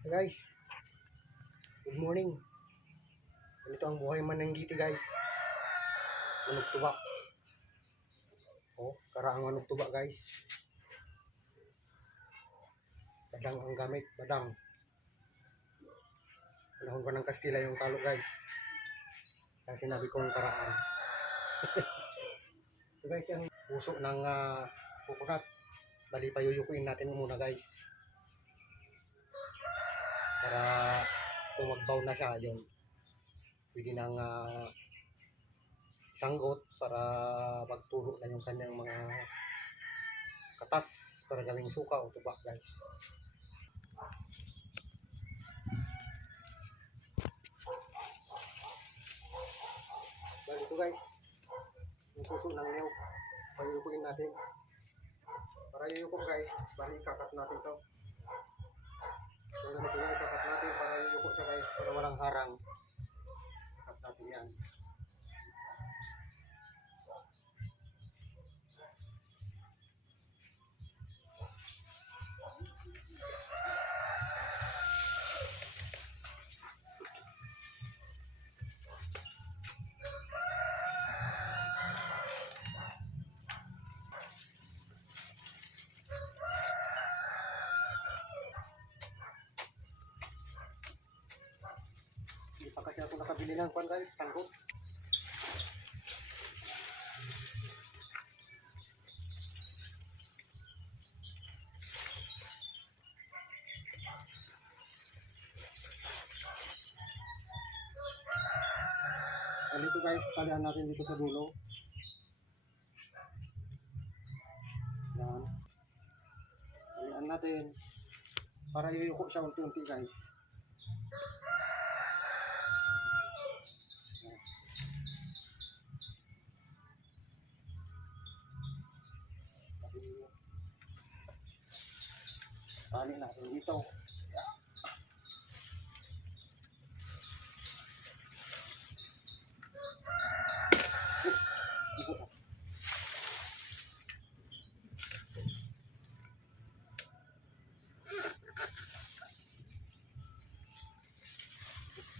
Guys, good morning. Ganito ang buhay mananggiti guys. Manog tuba. Oh, karaang manog tuba guys. Badang ang gamit, badang. Panahon pa ng Kastila yung talo guys. Kaya sinabi kong karaan. so guys, yung puso ng uh, coconut. Bali pa yuyukuin natin muna guys para kung na siya yun pwede nang uh, sanggot para magturo na yung kanyang mga katas para gawing suka o tuba guys. Bali ito guys. Yung puso ng niyog. Payuyukuin natin. Para yuyuko guys. Bali kakat natin to yung ganito yung ikakat natin para yuyuko siya guys para ako nakabili ng pan guys, sangkot. Ano ito guys, talian natin dito sa dulo. Yan. Talian natin. Para yuyuko siya unti-unti guys. Tali natin dito.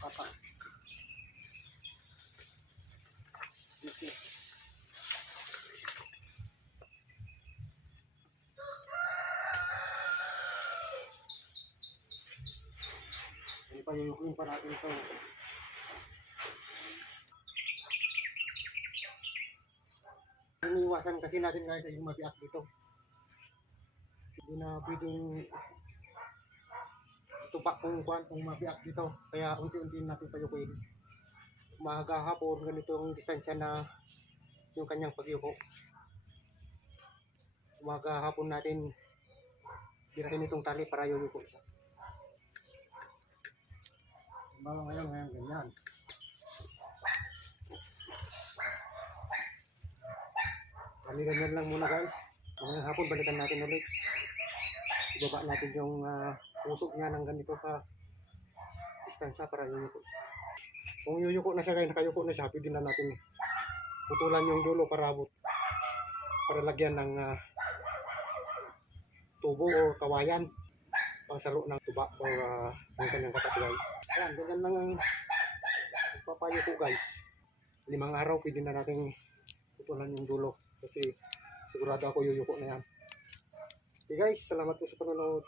Apa? Dito. Hindi pa natin ito. Iniwasan kasi natin guys ay yung mabiak dito. Hindi na pwedeng tupak kung kuan kung mabiak dito. Kaya unti-unti natin payukuin. Umaga hapon ganitong distansya na yung kanyang pagyuko. Umaga hapon natin birahin itong tali para yuyuko siya. Bago ngayon, ngayon, ganyan. Kami ganyan lang muna guys. Ngayong hapon, balikan natin ulit. Ibaba natin yung uh, pusok niya ng ganito ka distansya para yuyuko siya. Kung yuyuko na siya guys, nakayuko na siya, pwede na natin putulan yung dulo para para lagyan ng ah, tubo o kawayan pangsalo ng tuba o uh, ng kanyang katas guys. Ayan, ganyan lang ang papayo ko guys. Limang araw pwede na natin putulan yung dulo kasi sigurado ako yuyuko na yan. Okay guys, salamat po sa panonood.